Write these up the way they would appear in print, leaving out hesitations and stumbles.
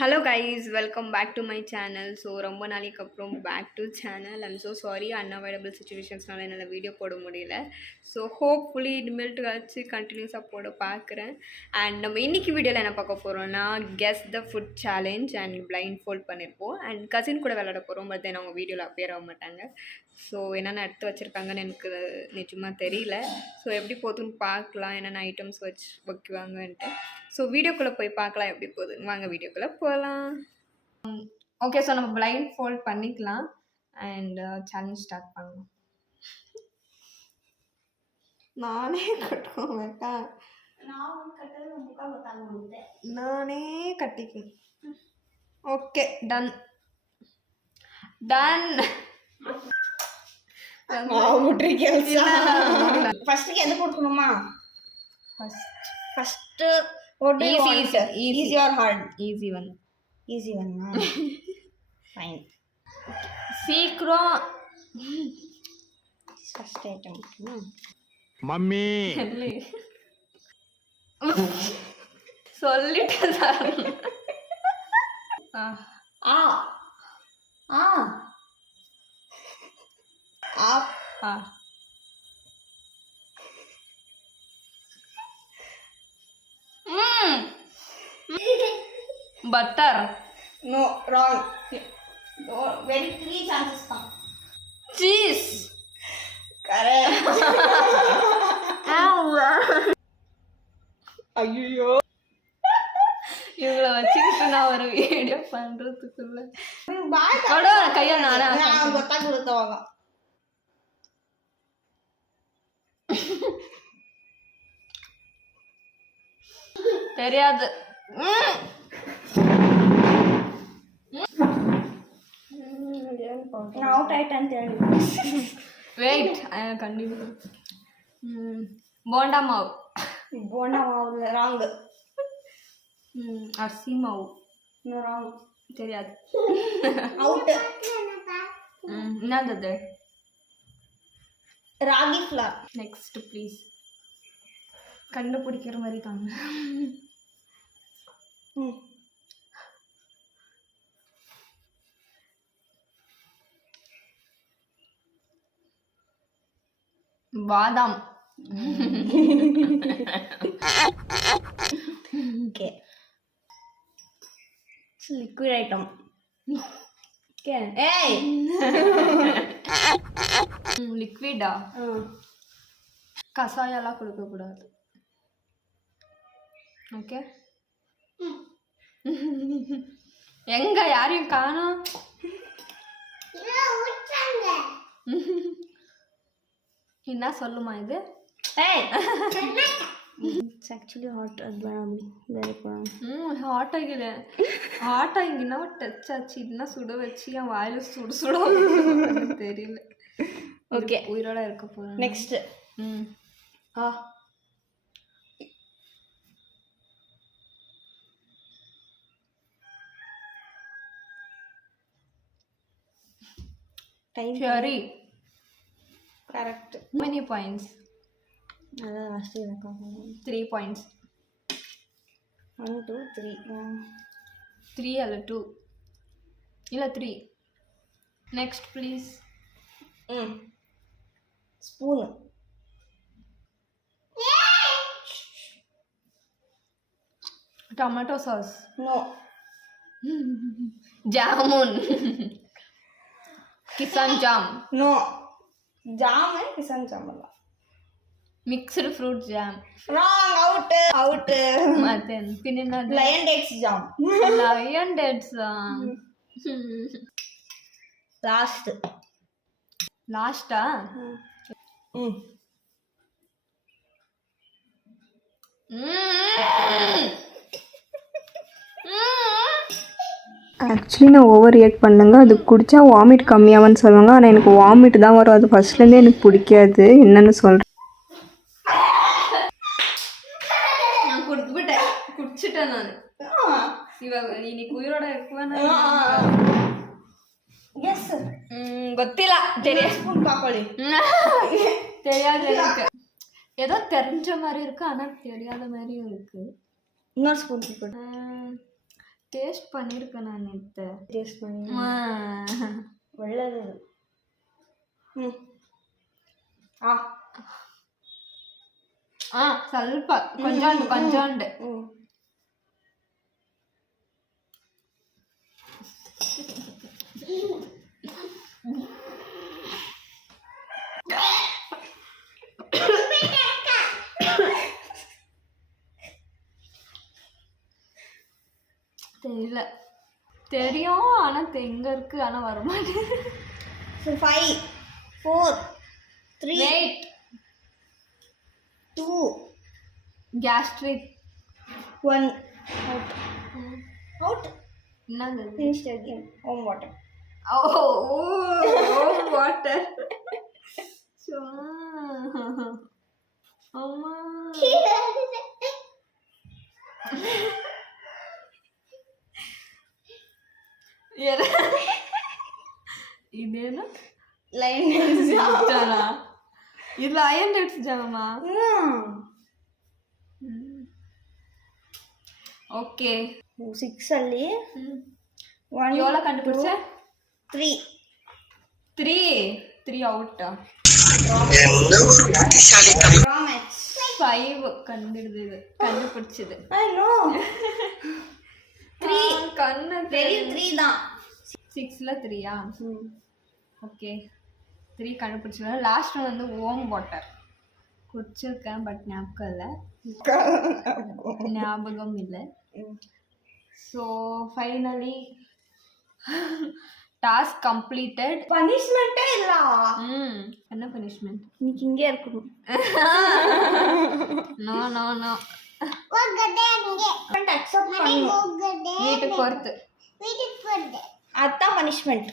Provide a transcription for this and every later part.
Hello guys, welcome back to my channel. So ரொம்ப நாளைக்கு அப்புறம் back to channel. I'm so sorry, unavailable சுச்சுவேஷன்ஸ்னால என்னால் வீடியோ போட முடியல. ஸோ ஹோப்ஃபுல்லி இனிமேல்ட்டு வச்சு கண்டினியூஸாக போட பார்க்குறேன். அண்ட் நம்ம இன்றைக்கி வீடியோவில் என்ன பார்க்க போகிறோம்னா, guess the food challenge and blind fold பண்ணியிருப்போம். அண்ட் கசின் கூட விளையாட போகிறோம். பட் தென் அவங்க வீடியோவில் அப்பியர் ஆக மாட்டாங்க. ஸோ என்னென்ன எடுத்து வச்சுருக்காங்கன்னு எனக்கு நிஜமாக தெரியல. ஸோ எப்படி போகுதுன்னு பார்க்கலாம், என்னென்ன ஐட்டம்ஸ் வச்சு வைக்குவாங்கன்ட்டு. ஸோ வீடியோக்குள்ளே போய் பார்க்கலாம் எப்படி போகுதுன்னு. வாங்க வீடியோக்குள்ளே போகலாம். ஓகே, ஸோ நம்ம பிளைண்ட் ஃபோல்ட் பண்ணிக்கலாம் அண்ட் சேலஞ்ச் ஸ்டார்ட் பண்ணலாம். நானே கட்டுவேக்கா, நானே கட்டிக்கேன். Okay, done done. ஃபர்ஸ்ட்டுக்கு எது கொடுக்கணுமா? First easy or hard? Easy one. Easy ஒன்னா? ஃபைன். சீக்கிரம் ஃபர்ஸ்ட் ஐட்டம் மம்மி சொல்லிட்டு ah ah ah butter. No, wrong. Very 3 chances தான். சீஸ். கரெக்ட். ஐயோ, இவங்களை வச்சுக்கிட்டு நான் ஒரு வீடியோ பண்றதுக்குள்ள கையா நானே கொத்தா கொடுத்தவங்க. தெரியாது. நான் அவுட் ஆயிட்டேன்னு தெரியும். வெயிட், கண்டிப்பா. போண்டா மாவு. போண்டா மாவு ராங். அரிசி மாவு. இன்னும் ராங். தெரியாது. அவுட். என்னது? ராகி ஃப்ளார். Next please. கண்டுபிடிக்கிற மாதிரி தாங்க. பாதாம். Okay, liquid item. ஓகே, ஏய் லிக்விடா? கசாயெல்லாம் கொடுக்கக்கூடாது. ஓகே, எங்க யாரையும் காணோம். என்ன சொல்லுமா இது? ஏய் இட்ஸ் ஆக்சுவலி ஹாட். அது வேற போறாங்க. ஹாட் ஆகில. ஹாட் ஆகிங்கன்னா டச் ஆச்சு. இதுனா சுட வச்சு என் வாயில சுட தெரியல. ஓகே, உயிரோட இருக்க போகிறேன். நெக்ஸ்ட். ஆ சரி, கரெக்ட். many points? அதான் லாஸ்ட் 3 points. 1 2 3 3 அல்ல 2 இல்ல 3. Next please. Spoon. Tomato sauce. No. Jamun. Kissan jam. No, jam Kissan jam அல்ல. Mixed fruit jam. Wrong. Out. Out. மத்தேன் பின்ன lion dates jam. Lion dates. Last. லாஸ்டா? ஆக்சுவலி நான் ஓவர் ரியாக்ட் பண்ணுங்க. அது குடித்தா வாமிட் கம்மியாகும்னு சொல்லுவாங்க. ஆனால் எனக்கு வாமிட் தான் வரும். அது ஃபர்ஸ்ட்லேருந்தே எனக்கு பிடிக்காது. என்னென்னு சொல்கிறேன். நான் குடிச்சிட்டேன் நான். இன்னைக்கு உயிரோட இருக்குவேன். எஸ், ಗೊತ್ತಿಲ್ಲ. தெரியாது. ஸ்பூன் பாக்கோலி. தெரியாது எனக்கு. ஏதோ தெரிஞ்ச மாதிரி இருக்கு, ஆனால் தெரியாத மாதிரியும் இருக்கு. இன்னொரு ஸ்பூன் டேஸ்ட் பண்ணியிருக்கேன் நான் நேற்று. ಟೇಸ್ಟ್ ಮಾಡಿ ಒಳ್ಳೆಯದು. ಸ್ವಲ್ಪ ಕೊಂಚೋಂಡು தெரியல. தெரியும் ஆனால் எங்கே இருக்குது ஆனால் வரமாட்டேன். 5 4 3 வெயிட் 2 கேஸ்ட்ரிக் 1 out. Out. என்னது? Finished again. Warm water. Water. அம்மா ಇದೇನು ಲೈನ್ ಜಾನ ಇದು ಲಯನ್ ಡೇಟ್ಸ್ ಜಾನಮ್ಮ. ಓಕೆ 6 ಅಲ್ಲಿ 1 ಏಳು ಕಂಡುಪಿಡಿಸೆ. 3 ಔಟ್. 5 கண்டுபிடிச்சது. I know. 3 கண்ணு very 3 தான். 6ல 3யா? ஓகே 3 கண்டுபிடிச்சது. லாஸ்ட் ஒன் வந்து ஓம் வாட்டர் குடிச்சிருக்கேன் பட் ஞாபகம் இல்லை. So finally task completed. பனிஷ்மெண்ட்டே இல்ல. என்ன பனிஷ்மெண்ட்? இன்னைக்கு இங்கே இருக்கணும். No no no. அக்செப்ட் பண்ணணும். வீட்டுக்கு போறது. அதான் பனிஷ்மெண்ட்.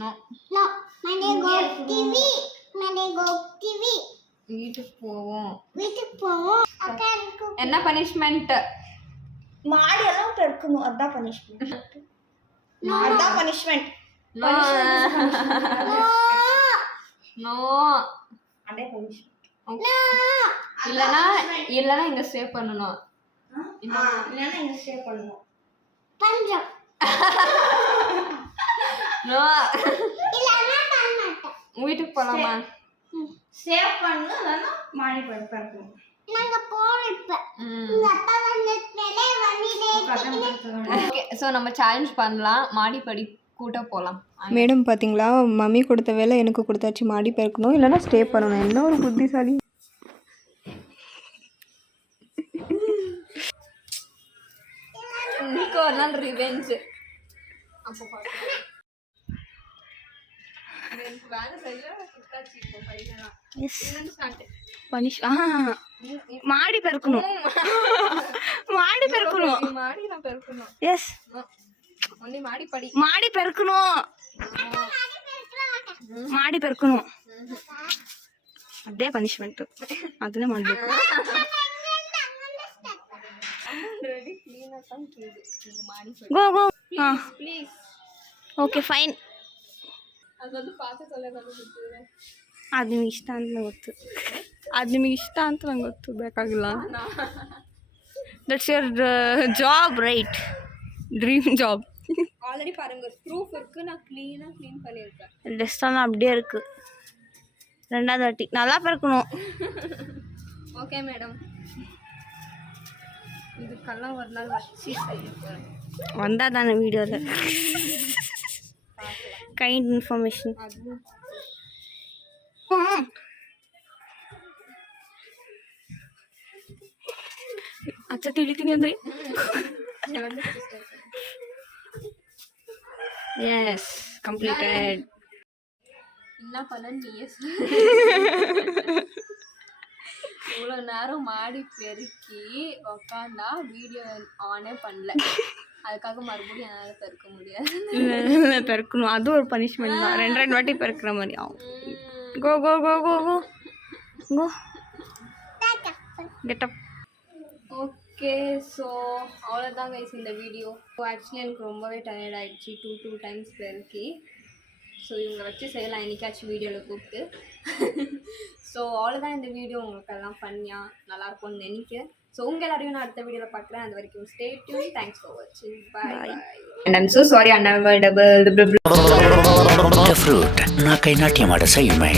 நோ நோ மணிக்கு டிவி மணிக்கு வீட்டுக்கு போவோம். அக்கா என்ன பனிஷ்மெண்ட்? மாடி எல்லாம் பெருக்கணும். அதான் பனிஷ்மெண்ட். அதான் பனிஷ்மெண்ட். நோ அதே பனிஷ்மெண்ட். இல்லனா இங்க ஸ்டே பண்ணனும். இல்லனா இங்க ஸ்டே பண்ணனும். பஞ்சம். நோ இல்லனா பண்ண மாட்டேன். வீட்டுக்கு போலாமா? ஸ்டே பண்ணனும். இல்லனா மாடி பெருக்கணும். நாங்க போறோம் இப்ப. உங்க அப்பா வந்ததே வண்டிலே. ஓகே சோ நம்ம சேலஞ்ச் பண்ணலாம். மாடி படி கூட்ட போலாம். மேடம் பார்த்தீங்களா, மம்மி கொடுத்த வேலை எனக்கு கொடுத்தாச்சு. மாடி பெருக்கணும் இல்லைன்னா ஸ்டே பண்ணணும். என்ன ஒரு புத்திசாலி. இன்னைக்கு ஒரு நாள் ரிவெஞ்ச். அப்போ பார்க்கலாம். எனக்கு வேலை செய்ய கொடுத்தாச்சு. இப்போ ஃபைனலா ஸ்டார்ட் பனிஷ். மாடி பெருக்கணும். மாடி பெருக்கணும். மாடி நான் பெருக்கணும். எஸ் ஒன்லி மாடி படி. மாடி பெருக்கணும். மாடி பெருக்கணும். அதே பனிஷ்மெண்ட். அதுல மாடி பெருக்கணும். ரெடி க்ளீனா தான் கேது. மாடி படி. கோ கோ. ப்ளீஸ். Okay fine. ಅದೊಂದು ಪಾತ್ರೆ ತೊಳೆಯೋದು ಬಿಟ್ಟಿದೆ. ಅದು ನಿಮಗೆ ಇಷ್ಟ ಅಂತ ನಂಗೆ ಗೊತ್ತು. ಅದು ನಿಮಗೆ ಇಷ್ಟ ಅಂತ ನಂಗೆ ಗೊತ್ತು. ಬೇಕಾಗಿಲ್ಲ. That's your job right. Dream job. Already பாருங்க ப்ரூஃப் இருக்கு. நான் க்ளீன் பண்ணியிருக்கேன். டெஸ்டெல்லாம் அப்படியே இருக்கு. ரெண்டாவது வாட்டி நல்லா பெருக்கணும். Okay madam. இதுக்கெல்லாம் ஒரு நாள் வச்சு செய்ய போகிறேன். வந்தால் தானே வீடியோவில் கைண்ட் இன்ஃபர்மேஷன். ಅಚ್ಚ ತಿಳಿತೀನಿ ಅಂದರೆ எஸ் கம்ப்ளீட்டட். என்ன பண்ண நீயே இவ்வளோ நேரம் மாடி பெருக்கி உக்காந்தா வீடியோ ஆனே பண்ணல. அதுக்காக மறுபடியும் என்னால் பெருக்க முடியாது. பெருக்கணும். அது ஒரு பனிஷ்மெண்ட் தான். ரெண்டு வாட்டி பெருக்கிற மாதிரி ஆகும். Go go go go go go get up. Okay so அவ்வளோதான் கைஸ் இந்த வீடியோ. ஆக்சுவலி எனக்கு ரொம்பவே டயர்ட் ஆகிடுச்சு. டூ டைம்ஸ் பெருக்கி. ஸோ இவங்க வச்சு செய்யலாம் என்னைக்காச்சும் வீடியோவில் கூப்பிட்டு. ஸோ அவ்வளோதான் இந்த வீடியோ. உங்களுக்கு எல்லாம் பண்ணியா நல்லாயிருக்கும்னு நினைக்கிறேன். ஸோ உங்கள் எல்லாரையும் நான் அடுத்த வீடியோவில் பார்க்குறேன். அது வரைக்கும் ஸ்டே டியூன். தேங்க்ஸ் ஃபார் வாட்சிங். பாய். And I'm so sorry unavoidable. fruit na kay natyamada sa imay.